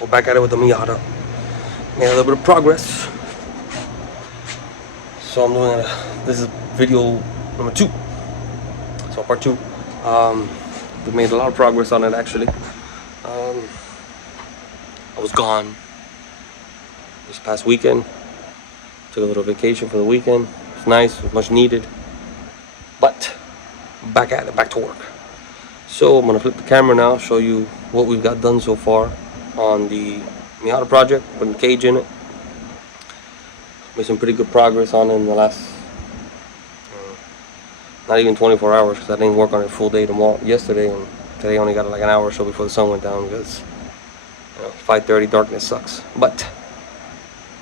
We're back at it with the Miata. Made a little bit of progress. So I'm doing this is video number 2. So part 2. We made a lot of progress on it actually. I was gone this past weekend. Took a little vacation for the weekend. It was nice, it was much needed. But back at it, back to work. So I'm gonna flip the camera now, show you what we've got done so far on the Miata project, putting the cage in it. Made some pretty good progress on it in the last not even 24 hours, because I didn't work on it full day yesterday, and today only got like an hour or so before the sun went down, because 5:30 darkness sucks. But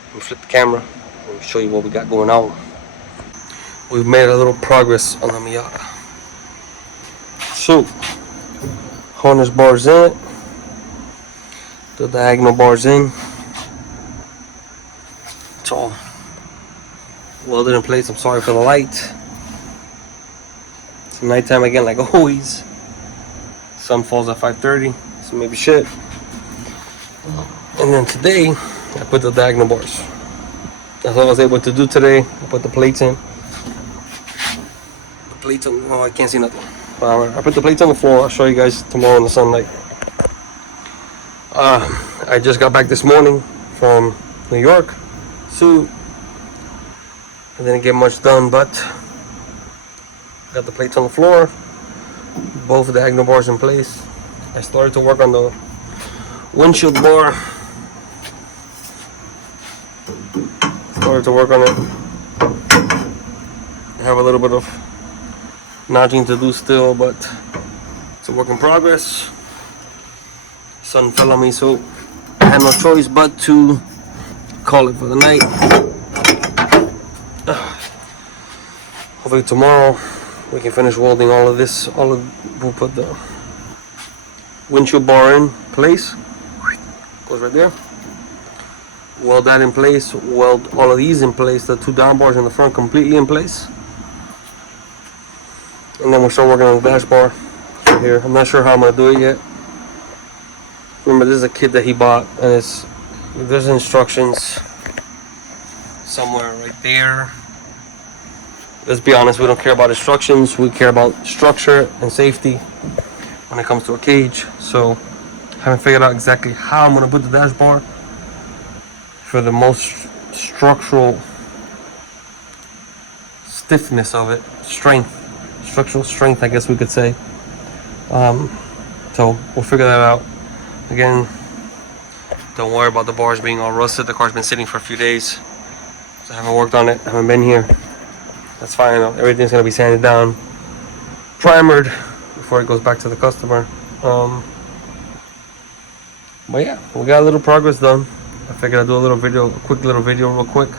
let me flip the camera and show you what we got going on. We've made a little progress on the Miata. So harness bars in it, the diagonal bars in. It's all welded in place. I'm sorry for the light. It's nighttime again, like always. Sun falls at 5:30, so maybe shit. And then today, I put the diagonal bars. That's all I was able to do today. I put the plates in. The plates on. Oh, I can't see nothing. I put the plates on the floor. I'll show you guys tomorrow in the sunlight. I just got back this morning from New York, so I didn't get much done, but got the plates on the floor, both diagonal bars in place. I started to work on the windshield bar. Started to work on it. I have a little bit of notching to do still, but it's a work in progress. Sun fell on me, so I had no choice but to call it for the night. Hopefully tomorrow we can finish welding all of this. We'll put the windshield bar in place. Goes right there. Weld that in place. Weld all of these in place. The 2 down bars in the front completely in place. And then we'll start working on the dash bar right here. I'm not sure how I'm gonna do it yet. Remember, this is a kit that he bought, and there's instructions somewhere right there. Let's be honest, we don't care about instructions. We care about structure and safety when it comes to a cage. So I haven't figured out exactly how I'm gonna put the dash bar for the most structural stiffness of it, structural strength, I guess we could say. So we'll figure that out. Again, don't worry about the bars being all rusted. The car's been sitting for a few days, so I haven't worked on it. I haven't been here. That's fine. Everything's gonna be sanded down, primered before it goes back to the customer. But yeah, we got a little progress done. I figured I'd do a quick little video real quick.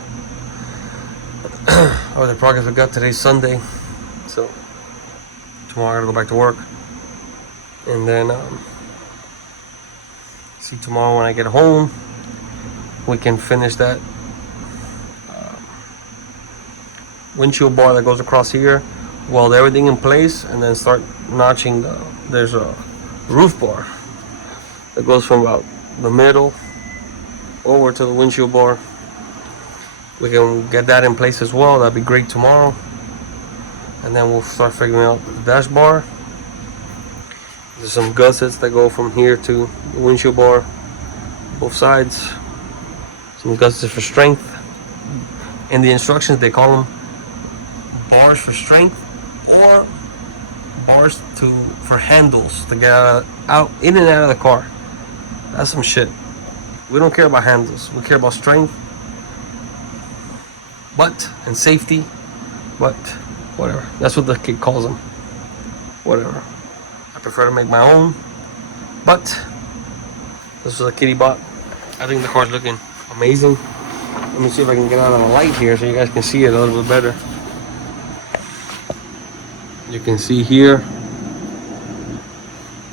Oh, the progress we got today's Sunday, so tomorrow I gotta go back to work, and then see tomorrow when I get home we can finish that windshield bar that goes across here, weld everything in place, and then start notching there's a roof bar that goes from about the middle over to the windshield bar. We can get that in place as well. That'd be great tomorrow. And then we'll start figuring out the dash bar. There's some gussets that go from here to the windshield bar, both sides. Some gussets for strength. In the instructions they call them bars for strength, or bars for handles to get out in and out of the car. That's some shit. We don't care about handles. We care about strength, and safety. But whatever. That's what the kid calls them. Whatever. I prefer to make my own. But this was a kid he bought. I think the car's looking amazing. Let me see if I can get out on the light here so you guys can see it a little bit better. You can see here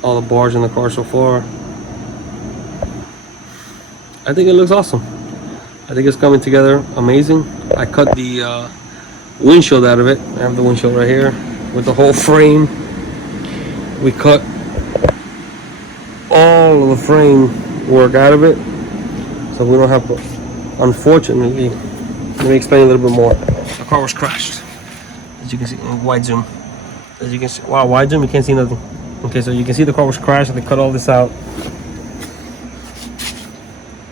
all the bars in the car so far. I think it looks awesome. I think it's coming together amazing. I cut the windshield out of it. I have the windshield right here with the whole frame. We cut all of the frame work out of it, so we don't have to. Unfortunately, let me explain a little bit more. The car was crashed, as you can see in wide zoom. As you can see, wow, wide zoom, you can't see nothing. Okay, so you can see the car was crashed, and they cut all this out.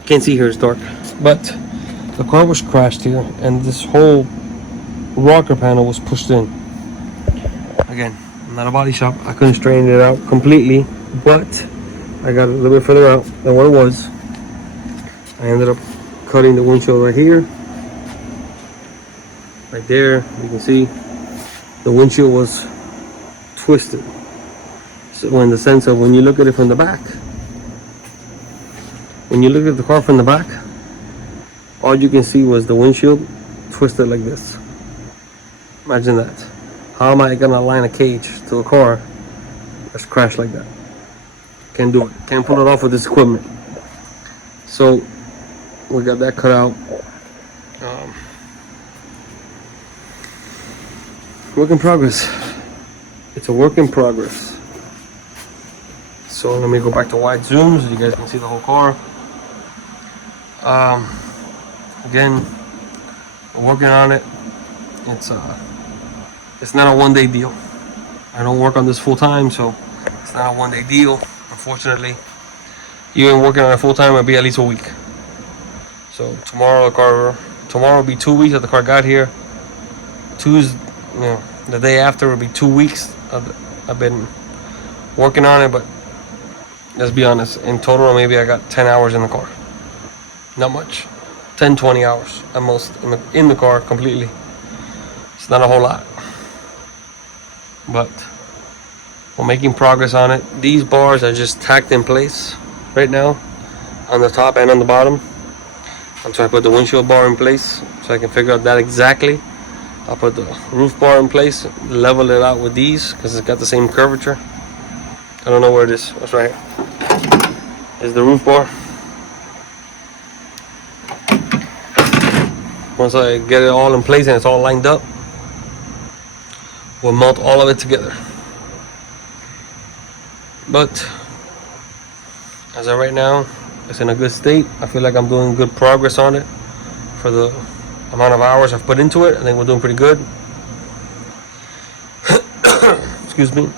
Can't see here, it's dark, but the car was crashed here, and this whole rocker panel was pushed in. Again, I'm not a body shop. I couldn't straighten it out completely, but I got a little bit further out than what it was. I ended up cutting the windshield right here. Right there, you can see the windshield was twisted. So in the sense of when you look at it from the back, when you look at the car from the back, all you can see was the windshield twisted like this. Imagine that. How am I gonna align a cage to a car that's crashed like that? Can't do it. Can't pull it off with this equipment. So we got that cut out. Work in progress. It's a work in progress. So let me go back to wide zooms so you guys can see the whole car. Again, I'm working on it. It's not a one-day deal. I don't work on this full time, so it's not a one-day deal. Unfortunately, even working on it full time, it'll be at least a week. So tomorrow will be 2 weeks that the car got here. The day after will be 2 weeks. I've been working on it, but let's be honest, in total maybe I got 10 hours in the car. Not much. 10, 20 hours at most in the car completely. It's not a whole lot. But we're making progress on it. These bars are just tacked in place right now on the top and on the bottom. I'm trying to put the windshield bar in place so I can figure out that exactly. I'll put the roof bar in place, level it out with these because it's got the same curvature. I don't know where it is. That's right here. Is the roof bar. Once I get it all in place and it's all lined up, we'll melt all of it together. But as of right now, it's in a good state. I feel like I'm doing good progress on it for the amount of hours I've put into it. I think we're doing pretty good. Excuse me.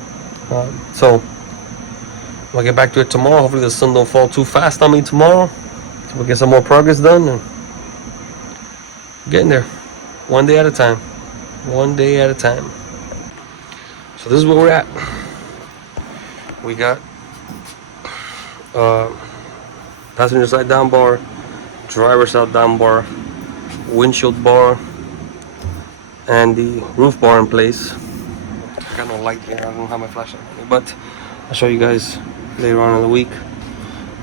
So I'll get back to it tomorrow. Hopefully the sun don't fall too fast on me tomorrow, so we'll get some more progress done and getting there, one day at a time. One day at a time. So this is where we're at. We got passenger side down bar, driver side down bar, windshield bar, and the roof bar in place. I got no light here. I don't have my flashlight on me, but I'll show you guys later on in the week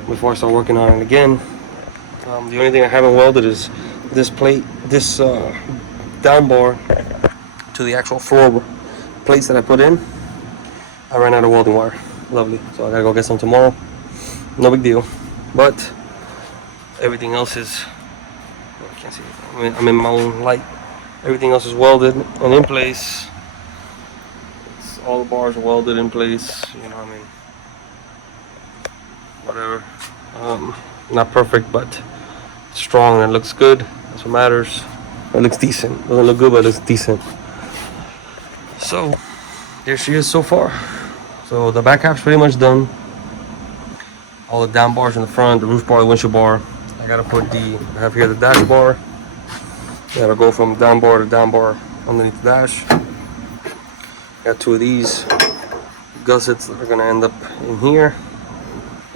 before I start working on it again. The only thing I haven't welded is this plate, this down bar to the actual floor plates that I put in. I ran out of welding wire. Lovely. So I gotta go get some tomorrow. No big deal. But everything else is, I can't see it. I'm in my own light. Everything else is welded and in place. All the bars are welded in place. You know what I mean? Whatever. Not perfect, but strong and it looks good. That's what matters. It looks decent. Doesn't look good, but it looks decent. So there she is so far. So the back half's pretty much done. All the down bars in the front, the roof bar, the windshield bar. I gotta put I have here the dash bar. Gotta go from down bar to down bar underneath the dash. Got two of these gussets that are gonna end up in here.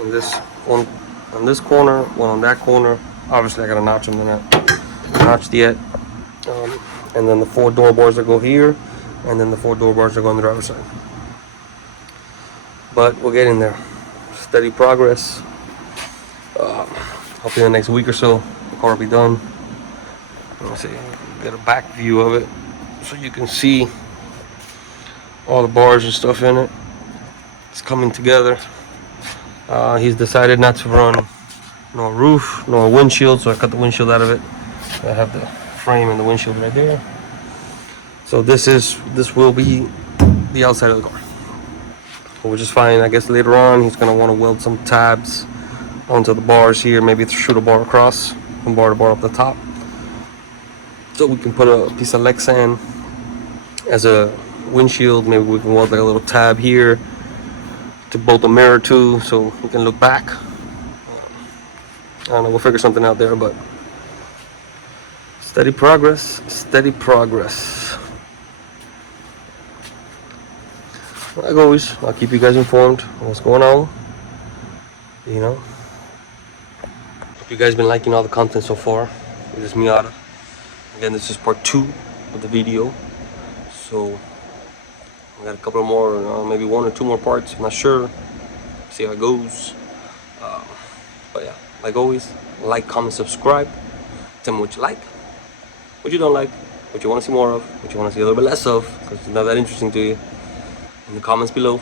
In this one on this corner, one on that corner. Obviously I gotta notch them, they're not notched yet. And then the 4 door bars that go here, and then the 4 door bars that go on the driver's side. But we're getting there. Steady progress. Hopefully in the next week or so, the car will be done. Let me see, get a back view of it so you can see all the bars and stuff in it. It's coming together. He's decided not to run no roof, no windshield, so I cut the windshield out of it. I have the frame and the windshield right there. So this will be the outside of the car, which is fine. I guess later on he's gonna want to weld some tabs onto the bars here, maybe shoot a bar across and bar to bar up the top. So we can put a piece of Lexan as a windshield. Maybe we can weld like a little tab here to bolt the mirror to, so we can look back. I don't know, we'll figure something out there, but steady progress, steady progress. Like always, I'll keep you guys informed on what's going on. You know, hope you guys been liking all the content so far with this Miata. Again, this is part 2 of the video, so we got a couple more, maybe 1 or 2 more parts. I'm not sure. See how it goes. But yeah, like always, like, comment, subscribe. Tell me what you like, what you don't like, what you want to see more of, what you want to see a little bit less of, because it's not that interesting to you. In the comments below.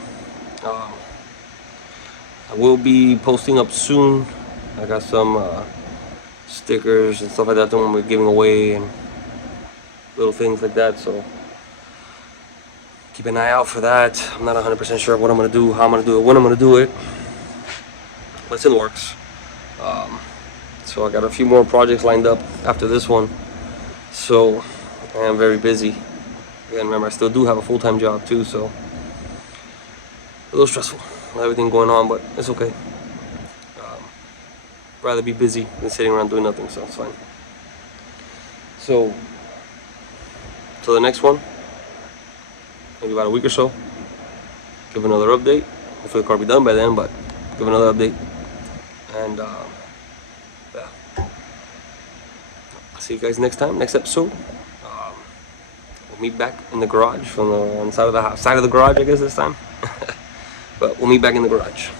I will be posting up soon. I got some stickers and stuff like that that we're giving away and little things like that, so keep an eye out for that. I'm not 100% sure what I'm gonna do, how I'm gonna do it, when I'm gonna do it, but it's in the works. So I got a few more projects lined up after this one, so I am very busy. Again, remember, I still do have a full-time job too, so a little stressful, everything going on, but it's okay. Rather be busy than sitting around doing nothing, so it's fine. So till the next one, maybe about a week or so, give another update. Hopefully the car will be done by then, but give another update. And yeah, I'll see you guys next time, next episode. We'll meet back in the garage, from the on the side of the house, side of the garage, I guess this time. But we'll meet back in the garage.